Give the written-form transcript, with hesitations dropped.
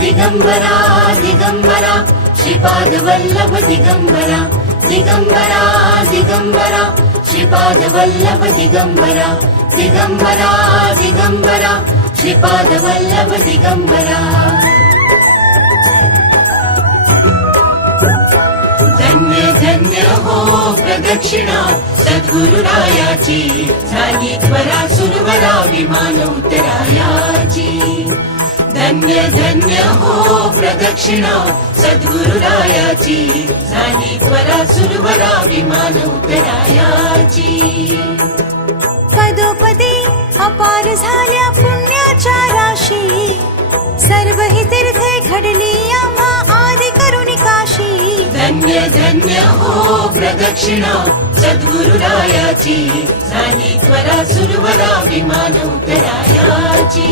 दिगंबरा दिगंबरा श्रीपाद वल्लभ दिगंबरा दिगंबरा दिगंबरा श्रीपाद वल्लभ दिगंबरा दिगंबरा दिगंबरा श्रीपाद वल्लभ दिगंबरा धन्य धन्य हो प्रदक्षिणा सद्गुरुरायाची झाली त्वरा सुरवरा विमान उतरायाची धन्य धन्य हो प्रदक्षिणा सद्गुरुरायाची झाली त्वरा सुरवरा विमान उतरायाची पदोपदी अपार झाल्या पुण्याच्या राशी सर्व ही तीर्थे घडली आम्हा आदि करुणी काशी धन्य धन्य हो प्रदक्षिणा सद्गुरुरायाची झाली त्वरा सुरवरा विमान उतरायाची